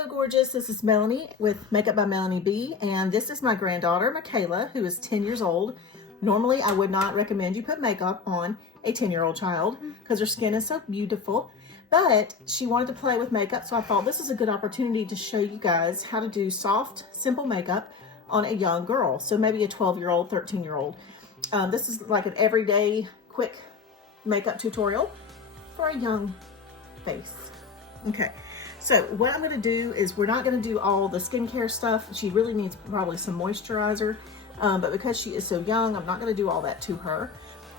Hello gorgeous, this is Melanie with Makeup by Melanie B, and this is my granddaughter Michaela, who is 10 years old. Normally I would not recommend you put makeup on a 10-year-old child because her skin is so beautiful, but she wanted to play with makeup, so I thought this is a good opportunity to show you guys how to do soft, simple makeup on a young girl. So maybe a 12-year-old, 13-year-old. This is like an everyday quick makeup tutorial for a young face. Okay. So what I'm going to do is we're not going to do all the skincare stuff. She really needs probably some moisturizer, but because she is so young, I'm not going to do all that to her.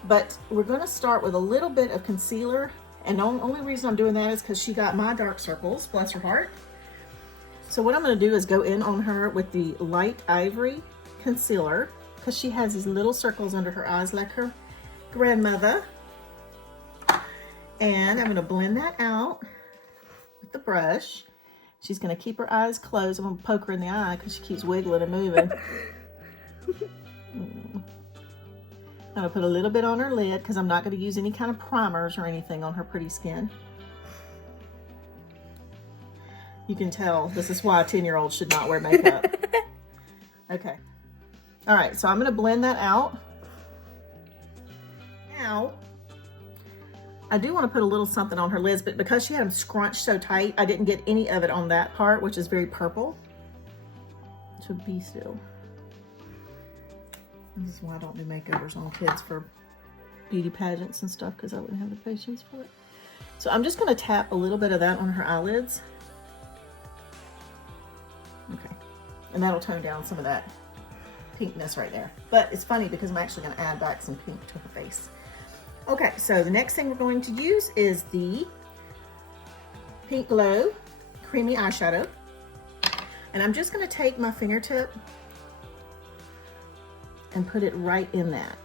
But we're going to start with a little bit of concealer, and the only reason I'm doing that is because she got my dark circles, bless her heart. So what I'm going to do is go in on her with the light Ivory concealer, because she has these little circles under her eyes like her grandmother. And I'm going to blend that out the brush. She's going to keep her eyes closed. I'm going to poke her in the eye because she keeps wiggling and moving. I'm going to put a little bit on her lid because I'm not going to use any kind of primers or anything on her pretty skin. You can tell this is why a 10-year-old should not wear makeup. Okay. All right, so I'm going to blend that out. Now, I do want to put a little something on her lids, but because she had them scrunched so tight, I didn't get any of it on that part, which is very purple. So be still. This is why I don't do makeovers on kids for beauty pageants and stuff, because I wouldn't have the patience for it. So I'm just going to tap a little bit of that on her eyelids. Okay. And that'll tone down some of that pinkness right there. But it's funny because I'm actually going to add back some pink to her face. Okay, so the next thing we're going to use is the Pink Glow Creamy Eyeshadow. And I'm just going to take my fingertip and put it right in that.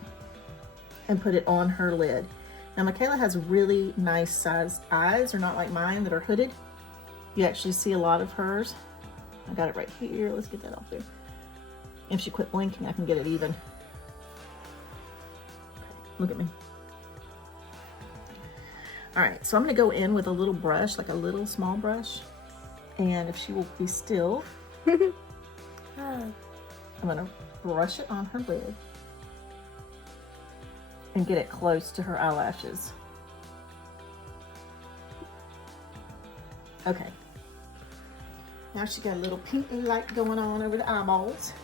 And put it on her lid. Now, Michaela has really nice sized eyes. They're not like mine that are hooded. You actually see a lot of hers. I got it right here. Let's get that off there. If she quit blinking, I can get it even. Okay, look at me. All right, so I'm gonna go in with a little brush, like a little small brush. And if she will be still, I'm gonna brush it on her lid and get it close to her eyelashes. Okay. Now she got a little pink light going on over the eyeballs.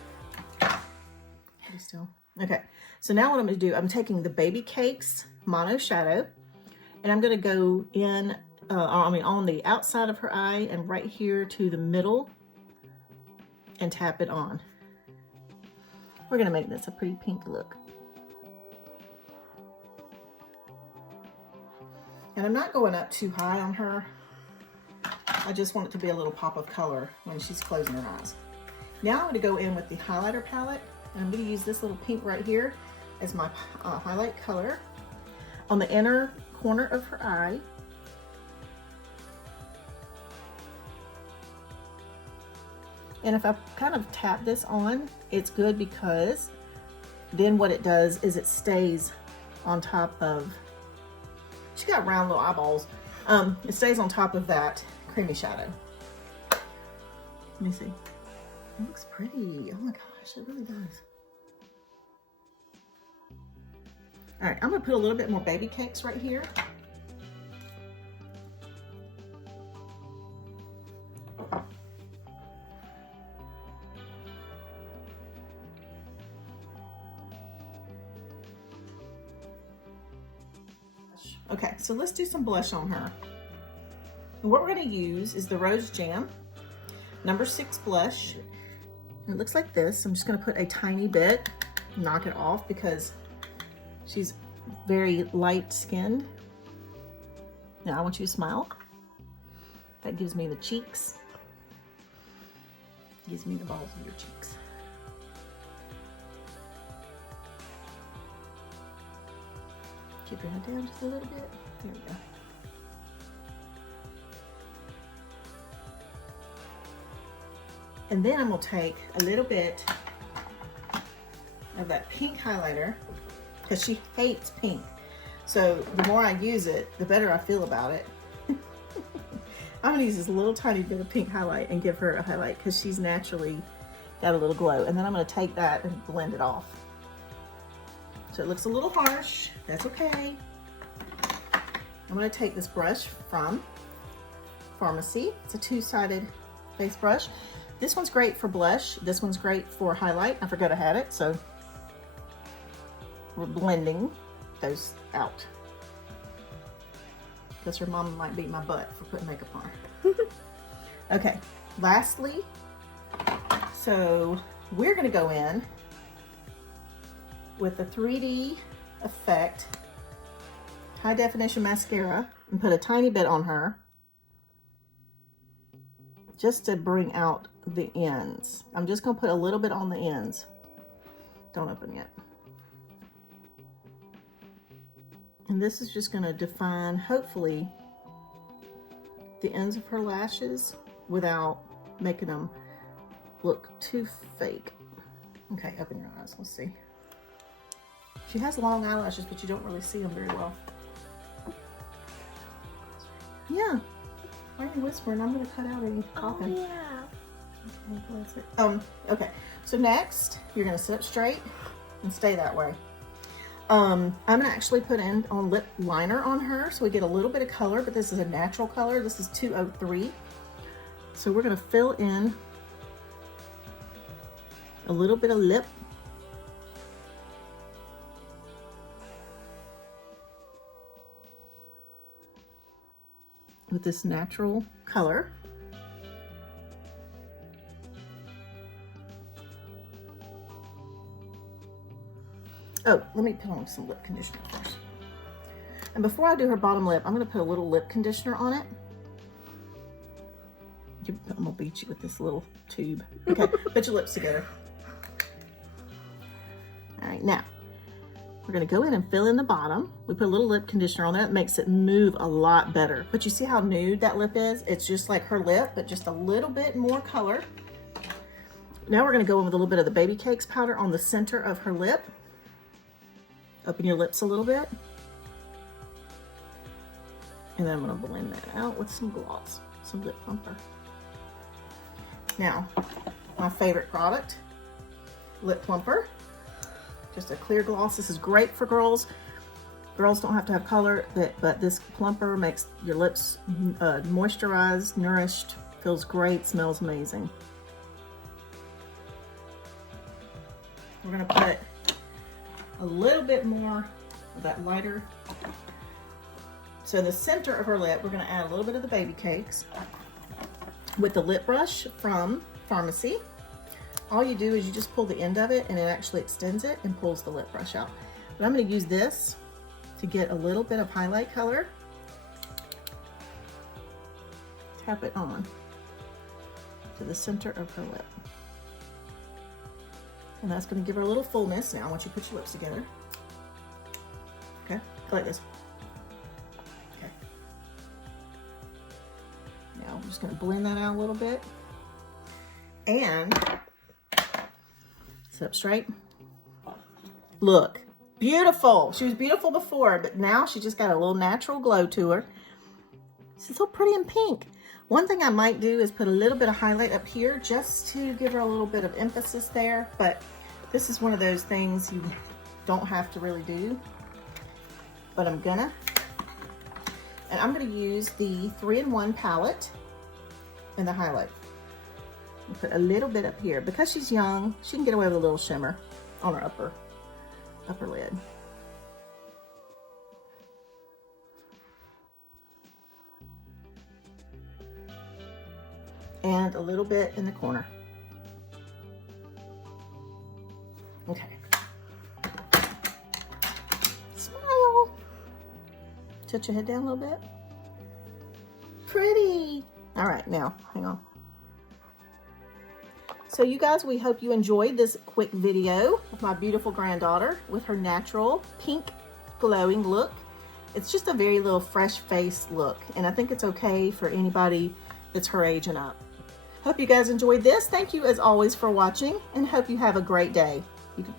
Be still. Okay, so now what I'm gonna do, I'm taking the Baby Cakes Mono Shadow, and I'm going to go in, on the outside of her eye and right here to the middle and tap it on. We're going to make this a pretty pink look. And I'm not going up too high on her. I just want it to be a little pop of color when she's closing her eyes. Now I'm going to go in with the highlighter palette, and I'm going to use this little pink right here as my highlight color on the inner corner of her eye. And if I kind of tap this on, it's good because then what it does is it stays on top of, she got round little eyeballs. It stays on top of that creamy shadow. Let me see. It looks pretty. Oh my gosh, it really does. All right, I'm gonna put a little bit more Baby Cakes right here. Okay, so let's do some blush on her. And what we're gonna use is the Rose Jam number 6 blush. It looks like this. I'm just gonna put a tiny bit, knock it off because she's very light skinned. Now I want you to smile. That gives me the cheeks. Gives me the balls of your cheeks. Keep your head down just a little bit. There we go. And then I'm gonna take a little bit of that pink highlighter because she hates pink. So the more I use it, the better I feel about it. I'm gonna use this little tiny bit of pink highlight and give her a highlight because she's naturally got a little glow. And then I'm gonna take that and blend it off. So it looks a little harsh, that's okay. I'm gonna take this brush from Farmasi. It's a two-sided face brush. This one's great for blush. This one's great for highlight. I forgot I had it, so we're blending those out. Because her mama might beat my butt for putting makeup on her. Okay, lastly, so we're gonna go in with the 3D Effect High Definition Mascara and put a tiny bit on her just to bring out the ends. I'm just gonna put a little bit on the ends. Don't open yet. And this is just gonna define, hopefully, the ends of her lashes without making them look too fake. Okay, open your eyes, let's see. She has long eyelashes, but you don't really see them very well. Yeah, why are you whispering? I'm gonna cut out any talking. Oh, yeah. Okay, so next, you're gonna sit up straight and stay that way. I'm gonna actually put in on lip liner on her so we get a little bit of color, but this is a natural color. This is 203. So we're gonna fill in a little bit of lip. With this natural color. Oh, let me put on some lip conditioner first. And before I do her bottom lip, I'm gonna put a little lip conditioner on it. I'm gonna beat you with this little tube. Okay, put your lips together. All right, now, we're gonna go in and fill in the bottom. We put a little lip conditioner on that. It makes it move a lot better. But you see how nude that lip is? It's just like her lip, but just a little bit more color. Now we're gonna go in with a little bit of the Baby Cakes powder on the center of her lip. Open your lips a little bit. And then I'm gonna blend that out with some gloss, some lip plumper. Now, my favorite product, lip plumper. Just a clear gloss. This is great for girls. Girls don't have to have color, but this plumper makes your lips moisturized, nourished, feels great, smells amazing. We're gonna put a little bit more of that lighter. So in the center of her lip, we're gonna add a little bit of the Baby Cakes with the lip brush from Farmasi. All you do is you just pull the end of it and it actually extends it and pulls the lip brush out. But I'm gonna use this to get a little bit of highlight color. Tap it on to the center of her lip. And that's gonna give her a little fullness. Now, once you put your lips together. Okay, like this. Okay. Now, I'm just gonna blend that out a little bit. And sit up straight. Look, beautiful. She was beautiful before, but now she just got a little natural glow to her. She's so pretty and pink. One thing I might do is put a little bit of highlight up here just to give her a little bit of emphasis there, but this is one of those things you don't have to really do, but I'm gonna. And I'm gonna use the 3-in-1 palette in the highlight. I'll put a little bit up here. Because she's young, she can get away with a little shimmer on her upper lid. And a little bit in the corner. Okay. Smile. Tilt your head down a little bit. Pretty. All right, now, hang on. So you guys, we hope you enjoyed this quick video of my beautiful granddaughter with her natural pink glowing look. It's just a very little fresh face look, and I think it's okay for anybody that's her age and up. Hope you guys enjoyed this. Thank you as always for watching, and hope you have a great day. You can